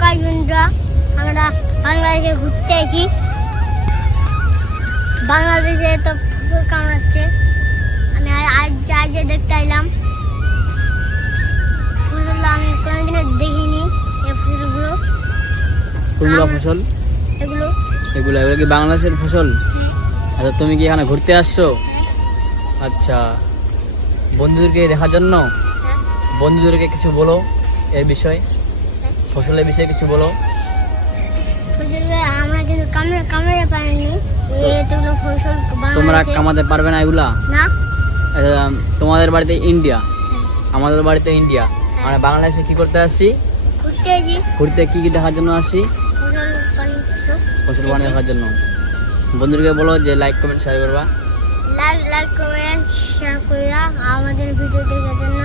Guys বন্ধুরা, আমরা বাংলাদেশে ঘুরতে এসেছি। বাংলাদেশে তো ফুল কামড়াচ্ছে, আমি আজ দেখতে এলাম। ফুলগুলো আমি কোনোদিনও দেখিনি। এই ফুলগুলো কোনগুলো ফসল? এগুলো এগুলো এগুলো কি বাংলাদেশের ফসল? হ্যাঁ, আচ্ছা, তুমি কি এখানে ঘুরতে আসছো? আচ্ছা, বন্ধুদেরকে দেখার জন্য? হ্যাঁ, বন্ধুদেরকে কিছু বলো এর বিষয়ে, ফসলের বিষয়ে কিছু বলো। ফুলগুলো আমরা কিন্তু কামড়ে পাইনি। এতগুলো ফসল তোমরা বাংলাদেশে কামাতে পারবে না এগুলা? না। আচ্ছা, তোমাদের বাড়িতে ইন্ডিয়া, আমাদের বাড়িতে ইন্ডিয়া। আমরা বাংলাদেশে কি করতে আসছি? ঘুরতে এসেছি ঘুরতে কি কি দেখার জন্য আসছি? ফসল পানি ফসল বানিয়ে দেখার জন্য। বন্ধুদেরকে বলো যে লাইক কমেন্ট শেয়ার করবা, লাইক কমেন্ট শেয়ার কইরা আমাদের ভিডিও দেখার জন্য,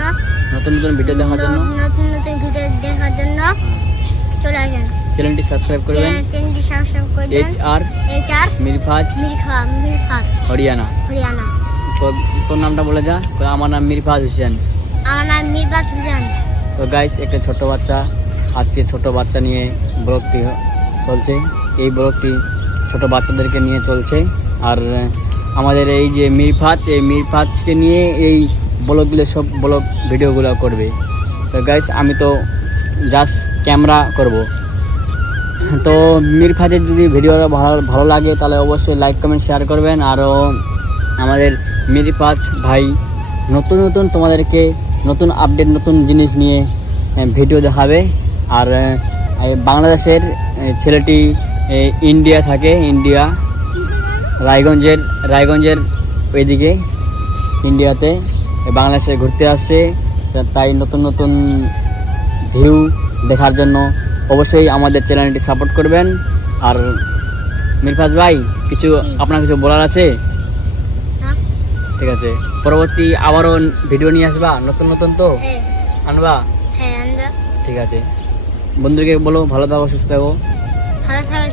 নতুন নতুন ভিডিও দেখার জন্য, নতুন নতুন ভিডিও দেখার জন্য চলে আসেন। চ্যানেলটি সাবস্ক্রাইব করবেন। চ্যানেলটি সাবস্ক্রাইব করে দেন। HR মিরফাজ হরিয়ানা। হরিয়ানা। তোর নামটা বলে যা। আমার নাম মিরফাজ হোসেন। আমার নাম মিরফাজ হোসেন। তো গাইস, একটা ছোট বাচ্চা, আজকে ছোট বাচ্চা নিয়ে ব্লগটি চলছে। এই ব্লগটি ছোট বাচ্চাদেরকে নিয়ে চলছে। আর আমাদের এই যে মিরফাজ, এই মিরফাজকে নিয়ে এই ব্লগগুলো, সব ব্লগ ভিডিওগুলো করবে। তো গাইস, আমি তো জাস্ট ক্যামেরা করব। তো মিরফাজের যদি ভিডিও ভালো লাগে তাহলে অবশ্যই লাইক কমেন্ট শেয়ার করবেন। আরও আমাদের মিরফাজ ভাই নতুন নতুন তোমাদেরকে নতুন আপডেট, নতুন জিনিস নিয়ে ভিডিও দেখাবে। আর বাংলাদেশের ছেলেটি ইন্ডিয়া থাকে, ইন্ডিয়া রায়গঞ্জের ওইদিকে ইন্ডিয়াতে বাংলাদেশে ঘুরতে আসছে। তাই নতুন নতুন ভিউ দেখার জন্য অবশ্যই আমাদের চ্যানেলটি সাপোর্ট করবেন। আর মিরফাজ ভাই, আপনার কিছু বলার আছে? ঠিক আছে, পরবর্তী আবারও ভিডিও নিয়ে আসবা, নতুন নতুন তো আনবা? হ্যাঁ, ঠিক আছে, বন্ধুকে বলো ভালো থাকো, সুস্থ থাকো। ভালো থাকো।